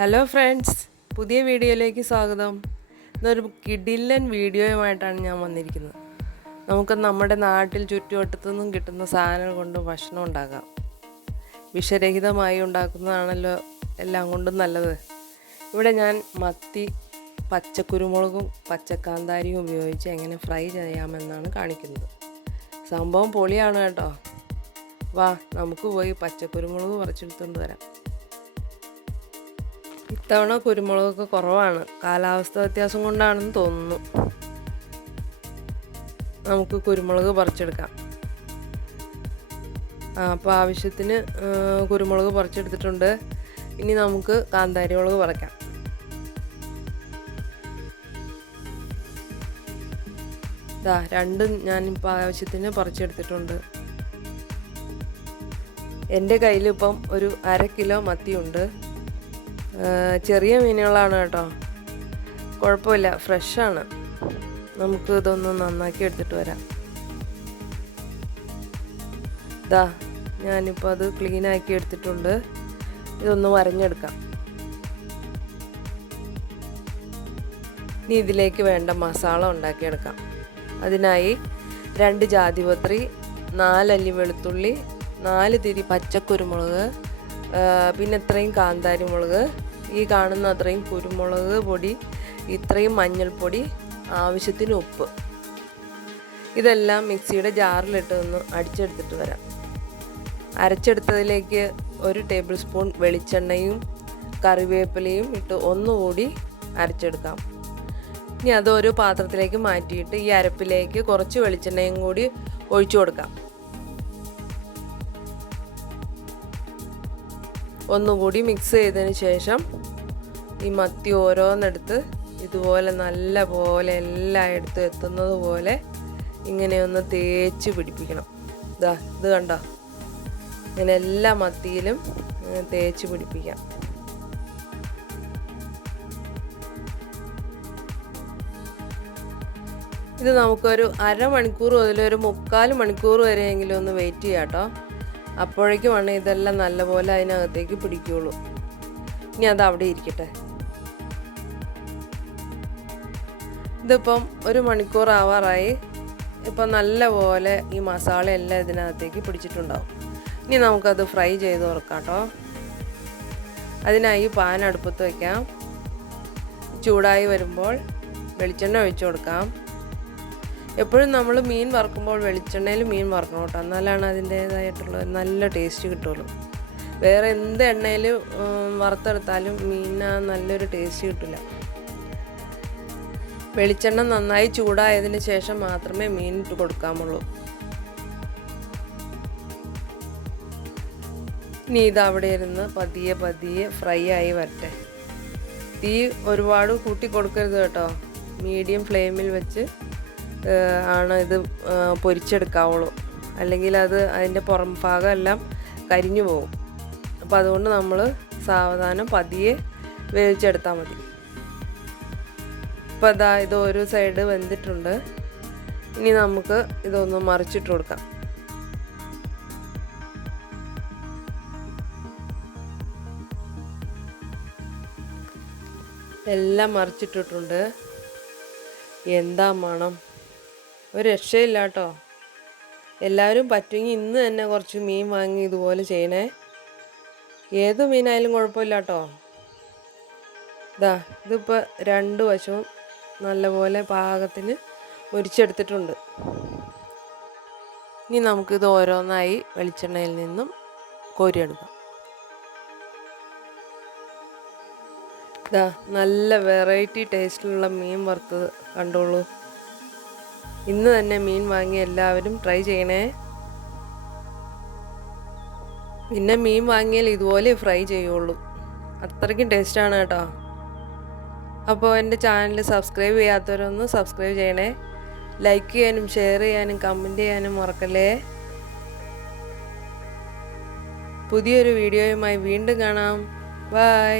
Hello friends പുതിയ വീഡിയോയിലേക്ക് സ്വാഗതം. ഇന്നൊരു കിഡില്ലൻ വീഡിയോയുമായിട്ടാണ് ഞാൻ വന്നിരിക്കുന്നത്. നമുക്ക് നമ്മുടെ നാട്ടിൽ ചുറ്റുവട്ടത്തുനിന്നും കിട്ടുന്ന സാധനം കൊണ്ട് ഭക്ഷണം ഉണ്ടാക്കാം. വിഷരഹിതമായി ഉണ്ടാക്കുന്നതാണല്ലോ എല്ലാം കൊണ്ടും നല്ലത്. ഇവിടെ ഞാൻ മത്തി പച്ചക്കുരുമുളകും പച്ചക്കാന്താരിയും ഉപയോഗിച്ച് എങ്ങനെ ഫ്രൈ ചെയ്യാമെന്നാണ് കാണിക്കുന്നത്. സംഭവം പൊളിയാണ് കേട്ടോ. വാ നമുക്ക് പോയി പച്ചക്കുരുമുളക് പറിച്ചെടുത്തുകൊണ്ട് വരാം. ഇത്തവണ കുരുമുളകൊക്കെ കുറവാണ്. കാലാവസ്ഥ വ്യത്യാസം കൊണ്ടാണെന്ന് തോന്നുന്നു. നമുക്ക് കുരുമുളക് പറിച്ചെടുക്കാം. അപ്പോൾ ആവശ്യത്തിന് കുരുമുളക് പറിച്ചെടുത്തിട്ടുണ്ട്. ഇനി നമുക്ക് കാന്താരി മുളക് പറിക്കാം. ഇതാ രണ്ടും ഞാനിപ്പോൾ ആവശ്യത്തിന് പറിച്ചെടുത്തിട്ടുണ്ട്. എന്റെ കയ്യിലിപ്പം ഒരു അര കിലോ മത്തിയുണ്ട്. ചെറിയ മീനുകളാണ് കേട്ടോ. കുഴപ്പമില്ല ഫ്രഷാണ്. നമുക്ക് ഇതൊന്ന് നന്നാക്കി എടുത്തിട്ട് വരാം. ഇതാ ഞാനിപ്പോൾ അത് ക്ലീൻ ആക്കി എടുത്തിട്ടുണ്ട്. ഇതൊന്ന് വരഞ്ഞെടുക്കാം. ഇനി ഇതിലേക്ക് വേണ്ട മസാല ഉണ്ടാക്കിയെടുക്കാം. അതിനായി രണ്ട് ജാതിപത്രി നാലല്ലി വെളുത്തുള്ളി നാല് തിരി പച്ചക്കുരുമുളക് പിന്നെ ഇത്രയും കാന്താരി മുളക് ഈ കാണുന്ന അത്രയും കുരുമുളക് പൊടി ഇത്രയും മഞ്ഞൾപ്പൊടി ആവശ്യത്തിന് ഉപ്പ്. ഇതെല്ലാം മിക്സിയുടെ ജാറിലിട്ട് ഒന്ന് അടിച്ചെടുത്തിട്ട് വരാം. അരച്ചെടുത്തതിലേക്ക് ഒരു ടേബിൾ സ്പൂൺ വെളിച്ചെണ്ണയും കറിവേപ്പിലയും ഇട്ട് ഒന്നുകൂടി അരച്ചെടുക്കാം. ഇനി അത് ഒരു പാത്രത്തിലേക്ക് മാറ്റിയിട്ട് ഈ അരപ്പിലേക്ക് കുറച്ച് വെളിച്ചെണ്ണയും കൂടി ഒഴിച്ചു കൊടുക്കാം. ഒന്നുകൂടി മിക്സ് ചെയ്തതിന് ശേഷം ഈ മത്തി ഓരോന്നെടുത്ത് ഇതുപോലെ നല്ല പോലെ എല്ലായിടത്തും എത്തുന്നത് പോലെ ഇങ്ങനെ ഒന്ന് തേച്ച് പിടിപ്പിക്കണം. ഇതാ ഇത് കണ്ടോ? ഇങ്ങനെ എല്ലാ മത്തിയിലും തേച്ച് പിടിപ്പിക്കാം. ഇത് നമുക്കൊരു അരമണിക്കൂർ മുതൽ ഒരു മുക്കാൽ മണിക്കൂർ വരെയെങ്കിലും ഒന്ന് വെയിറ്റ് ചെയ്യാം കേട്ടോ. അപ്പോഴേക്കും വേണം ഇതെല്ലാം നല്ലപോലെ അതിനകത്തേക്ക് പിടിക്കുകയുള്ളൂ ഇനി അത് അവിടെ ഇരിക്കട്ടെ. ഇതിപ്പം ഒരു മണിക്കൂർ ആവാറായി. ഇപ്പം നല്ലപോലെ ഈ മസാല എല്ലാം ഇതിനകത്തേക്ക് പിടിച്ചിട്ടുണ്ടാവും. ഇനി നമുക്കത് ഫ്രൈ ചെയ്ത് തുറക്കാം കേട്ടോ. അതിനായി പാൻ അടുപ്പത്ത് വയ്ക്കാം ചൂടായി വരുമ്പോൾ വെളിച്ചെണ്ണ ഒഴിച്ചു കൊടുക്കാം. എപ്പോഴും നമ്മൾ മീൻ വറുക്കുമ്പോൾ വെളിച്ചെണ്ണയിൽ മീൻ വറക്കണം കേട്ടോ. എന്നാലാണ് അതിന്റേതായിട്ടുള്ള നല്ല ടേസ്റ്റ് കിട്ടുള്ളൂ. വേറെ എന്ത് എണ്ണയിൽ വറുത്തെടുത്താലും മീനിന് നല്ലൊരു ടേസ്റ്റ് കിട്ടില്ല. വെളിച്ചെണ്ണ നന്നായി ചൂടായതിന് ശേഷം മാത്രമേ മീൻ ഇട്ട് കൊടുക്കാമുള്ളൂ ഇനി ഇത് അവിടെ ഇരുന്ന് പതിയെ പതിയെ ഫ്രൈ ആയി വരട്ടെ. തീ ഒരുപാട് കൂട്ടി കൊടുക്കരുത് കേട്ടോ. മീഡിയം ഫ്ലെയിമിൽ വെച്ച് ആണ് ഇത് പൊരിച്ചെടുക്കാവുള്ളൂ. അല്ലെങ്കിൽ അത് അതിന്റെ പുറം ഭാഗം എല്ലാം കരിഞ്ഞു പോകും. അപ്പോൾ അതുകൊണ്ട് നമ്മൾ സാവധാനം പതിയെ വേവിച്ചെടുത്താൽ മതി. ഇപ്പോൾ അതാ ഇത് ഒരു സൈഡ് വെന്തിട്ടുണ്ട്. ഇനി നമുക്ക് ഇതൊന്ന് മറിച്ചിട്ട് കൊടുക്കാം. എല്ലാം മറിച്ചിട്ടിട്ടുണ്ട്. എന്താ മണം? ഒരു രക്ഷയില്ല കേട്ടോ. എല്ലാവരും പറ്റുമെങ്കിൽ ഇന്ന് തന്നെ കുറച്ച് മീൻ വാങ്ങി ഇതുപോലെ ചെയ്യണേ. ഏത് മീനായാലും കുഴപ്പമില്ല കേട്ടോ. ഇതാ ഇതിപ്പോൾ രണ്ട് വശവും നല്ലപോലെ പാകത്തിന് മുരിച്ചെടുത്തിട്ടുണ്ട്. ഇനി നമുക്കിത് ഓരോന്നായി വെളിച്ചെണ്ണയിൽ നിന്നും കോരിയെടുക്കാം. ഇതാ നല്ല വെറൈറ്റി ടേസ്റ്റിലുള്ള മീൻ വറുത്തത് കണ്ടോളൂ. ഇന്ന് തന്നെ മീൻ വാങ്ങി എല്ലാവരും ട്രൈ ചെയ്യണേ. പിന്നെ മീൻ വാങ്ങിയാൽ ഇതുപോലെ ഫ്രൈ ചെയ്യുള്ളൂ. അത്രയ്ക്കും ടേസ്റ്റാണ് കേട്ടോ. അപ്പോൾ എന്റെ ചാനൽ സബ്സ്ക്രൈബ് ചെയ്യാത്തവരൊന്ന് സബ്സ്ക്രൈബ് ചെയ്യണേ. ലൈക്ക് ചെയ്യാനും ഷെയർ ചെയ്യാനും കമന്റ് ചെയ്യാനും മറക്കല്ലേ. പുതിയൊരു വീഡിയോയുമായി വീണ്ടും കാണാം. ബൈ